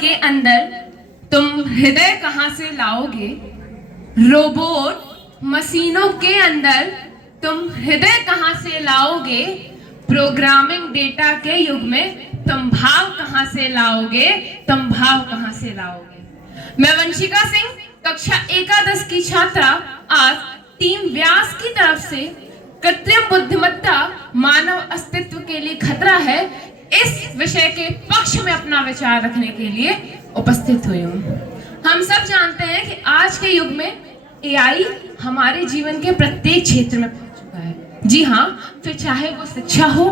के अंदर तुम हृदय कहां से लाओगे? रोबोट मशीनों के अंदर तुम हृदय कहां से लाओगे? प्रोग्रामिंग डेटा के युग में तुम भाव कहां से लाओगे? तुम भाव कहां से लाओगे? मैं वंशिका सिंह, कक्षा एकादश की छात्रा, आज टीम व्यास की तरफ से कृत्रिम बुद्धिमत्ता मानव अस्तित्व के लिए खतरा है, इस विषय के पक्ष में अपना विचार रखने के लिए उपस्थित हुई हूँ। हम सब जानते हैं कि आज के युग में एआई हमारे जीवन के प्रत्येक क्षेत्र में पहुंच चुका है। जी हाँ, फिर चाहे वो शिक्षा हो,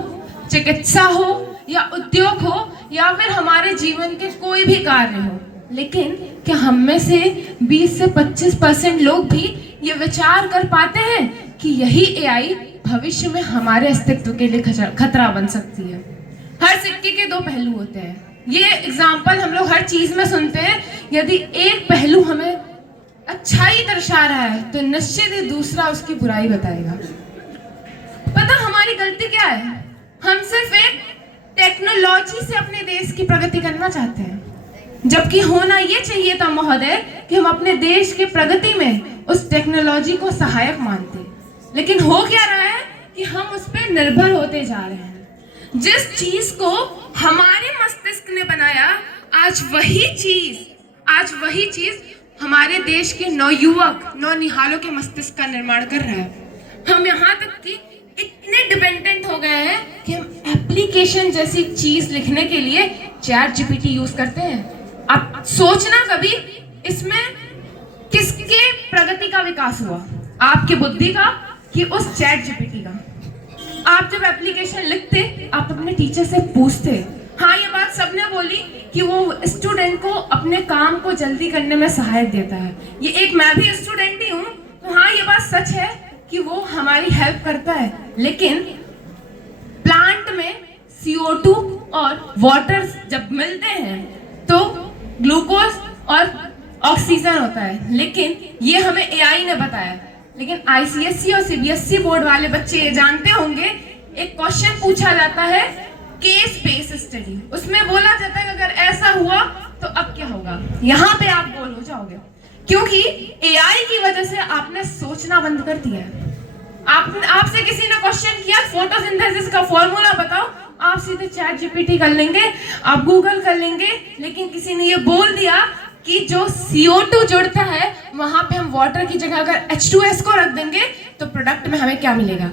चिकित्सा हो, या उद्योग हो, या फिर हमारे जीवन के कोई भी कार्य हो। लेकिन क्या हम में से 20 से 25% लोग भी ये विचार कर पाते हैं कि यही एआई भविष्य में हमारे अस्तित्व के लिए खतरा बन सकती है? हर सिक्के के दो पहलू होते हैं। ये एग्जाम्पल हम लोग हर चीज में सुनते हैं। यदि एक पहलू हमें अच्छाई दर्शा रहा है तो निश्चित ही दूसरा उसकी बुराई बताएगा। पता हमारी गलती क्या है? हम सिर्फ एक टेक्नोलॉजी से अपने देश की प्रगति करना चाहते हैं, जबकि होना ये चाहिए था महोदय कि हम अपने देश की प्रगति में उस टेक्नोलॉजी को सहायक मानते। लेकिन हो क्या रहा है कि हम उस पर निर्भर होते जा रहे हैं। जिस चीज को हमारे मस्तिष्क ने बनाया, आज वही चीज हमारे देश के नवयुवक, नौनिहालों के मस्तिष्क का निर्माण कर रहा है। हम यहाँ तक कि इतने डिपेंडेंट हो गए हैं कि हम एप्लीकेशन जैसी चीज लिखने के लिए चैट जीपीटी यूज करते हैं। अब सोचना कभी इसमें किसके प्रगति का विकास हुआ, आपकी बुद्धि का कि उस चैट जीपीटी का? आप जब एप्लीकेशन लिखते, आप अपने टीचर से पूछते। हाँ, ये बात सबने बोली कि वो स्टूडेंट को अपने काम को जल्दी करने में सहायता देता है। मैं भी स्टूडेंट ही हूँ, तो हाँ, ये बात सच है कि वो हमारी हेल्प करता है। लेकिन प्लांट में CO2 और वाटर जब मिलते हैं तो ग्लूकोज और ऑक्सीजन होता है। लेकिन ये हमें एआई ने बताया। लेकिन ICSE और CBSE बोर्ड वाले बच्चे ये जानते होंगे, एक क्वेश्चन पूछा जाता है केस बेस्ड स्टडी, उसमें बोला जाता है कि अगर ऐसा हुआ तो अब क्या होगा। यहाँ पे आप गोल हो जाओगे, क्योंकि एआई की वजह से आपने सोचना बंद कर दिया है। आपसे किसी ने क्वेश्चन किया फोटोसिंथेसिस का फॉर्मूला बताओ, आप सीधे चैट जीपीटी कर लेंगे, आप गूगल कर लेंगे। लेकिन किसी ने ये बोल दिया कि जो CO2 जुड़ता है वहां पे हम वाटर की जगह अगर H2S को रख देंगे तो प्रोडक्ट में हमें क्या मिलेगा।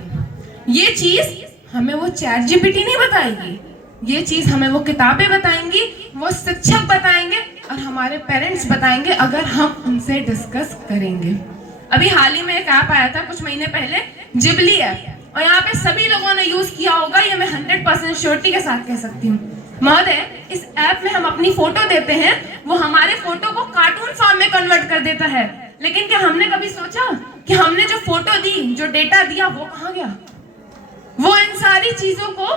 ये चीज हमें वो चैट जीपीटी नहीं बताएगी, ये चीज हमें वो किताबें बताएंगी, वो शिक्षक बताएंगे और हमारे पेरेंट्स बताएंगे अगर हम उनसे डिस्कस करेंगे। अभी हाल ही में एक ऐप आया था कुछ महीने पहले, जिबली ऐप, और यहाँ पे सभी लोगों ने यूज किया होगा, ये मैं 100% श्योरिटी के साथ कह सकती हूँ। महोदय, इस ऐप में हम अपनी फोटो देते हैं, वो हमारे फोटो को कार्टून फॉर्म में कन्वर्ट कर देता है। लेकिन क्या हमने कभी सोचा कि हमने जो फोटो दी, जो डेटा दिया, वो कहाँ गया? वो इन सारी चीजों को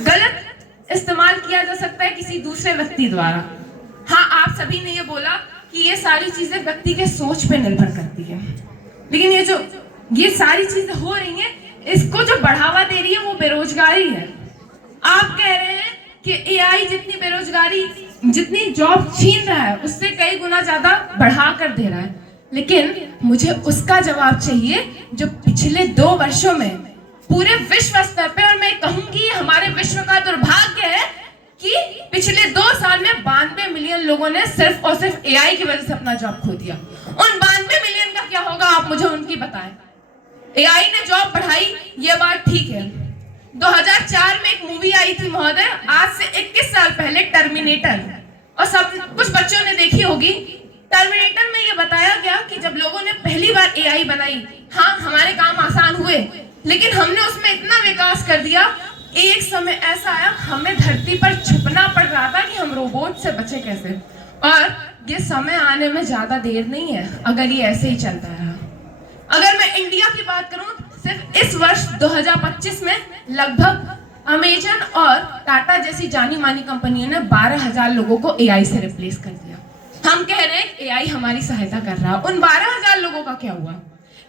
गलत इस्तेमाल किया जा सकता है किसी दूसरे व्यक्ति द्वारा। हाँ, आप सभी ने ये बोला कि ये सारी चीजें व्यक्ति के सोच पे निर्भर करती है। लेकिन ये सारी चीजें हो रही हैं, इसको जो बढ़ावा दे रही है वो बेरोजगारी है। आप कह रहे हैं कि एआई जितनी जॉब छीन रहा है उससे कई गुना ज्यादा बढ़ा कर दे रहा है। लेकिन मुझे उसका जवाब चाहिए जो पिछले 2 वर्षों में पूरे विश्व स्तर पे, और मैं कहूंगी हमारे विश्व का दुर्भाग्य है कि पिछले 2 साल में 92 मिलियन लोगों ने सिर्फ और सिर्फ एआई की वजह से अपना जॉब खो दिया। उन 92 मिलियन का क्या होगा, आप मुझे उनकी बताएं। एआई ने जॉब बढ़ाई, ये बात ठीक है। 2004 में एक मूवी आई थी महोदय, आज से 21 साल पहले, टर्मिनेटर, और सब कुछ बच्चों ने देखी होगी। टर्मिनेटर में ये बताया गया कि जब लोगों ने पहली बार एआई बनाई, हाँ, हमारे काम आसान हुए, लेकिन हमने उसमें इतना विकास कर दिया, एक समय ऐसा आया हमें धरती पर छुपना पड़ रहा था कि हम रोबोट से बचे कैसे। और ये समय आने में ज्यादा देर नहीं है अगर ये ऐसे ही चलता रहा। अगर मैं इंडिया की बात करूं, सिर्फ इस वर्ष 2025 में लगभग अमेजन और टाटा जैसी जानी मानी कंपनियों ने 12,000 लोगों को एआई से रिप्लेस कर दिया। हम कह रहे हैं एआई हमारी सहायता कर रहा है, उन 12,000 लोगों का क्या हुआ?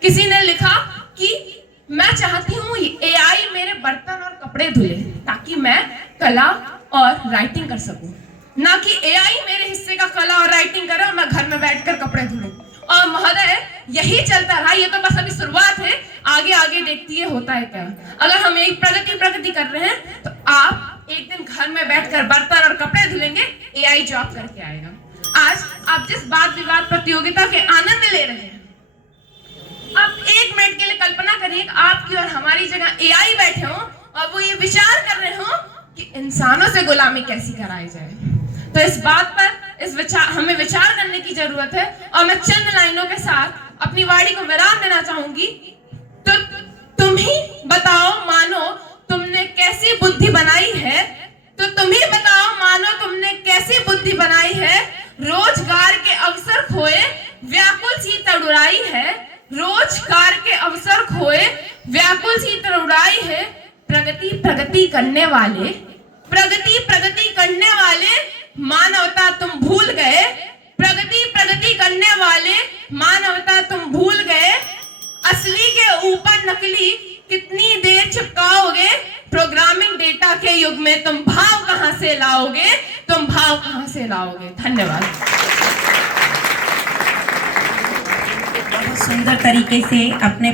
किसी ने लिखा कि मैं चाहती हूँ एआई मेरे बर्तन और कपड़े धुले ताकि मैं कला और राइटिंग कर सकूं, ना कि एआई मेरे हिस्से यही चलता रहा, ये तो बस अभी शुरुआत है, आगे आगे देखती है होता है क्या। अगर हम एक प्रगति कर रहे हैं तो आप एक दिन घर में बैठकर बर्तन और कपड़े धुलेंगे, एआई जॉब करके आएगा। आज आप जिस वाद विवाद प्रतियोगिता के आनंद ले रहे हैं, आप एक मिनट के लिए कल्पना करिए कि आपकी और हमारी जगह एआई बैठे हो और वो ये विचार कर रहे हो कि इंसानों से गुलामी कैसी कराई जाए। तो इस बात पर हमें विचार करने की जरूरत है। और मैं चंद लाइनों के साथ अपनी वाणी को विराम देना चाहूंगी। तो तुम ही बताओ मानो तुमने कैसी बुद्धि बनाई है, तो तुम ही बताओ मानो तुमने कैसी बुद्धि बनाई है। रोजगार के अवसर खोए व्याकुल सी तड़ुराई है, रोजगार के अवसर खोए व्याकुल सी तड़ुराई है। प्रगति करने वाले मानवता तुम भूल गए, प्रगति करने वाले मानवता तुम भूल गए। असली के ऊपर नकली कितनी देर चिपकाओगे, प्रोग्रामिंग डेटा के युग में तुम भाव कहां से लाओगे, धन्यवाद। बहुत सुंदर तरीके से अपने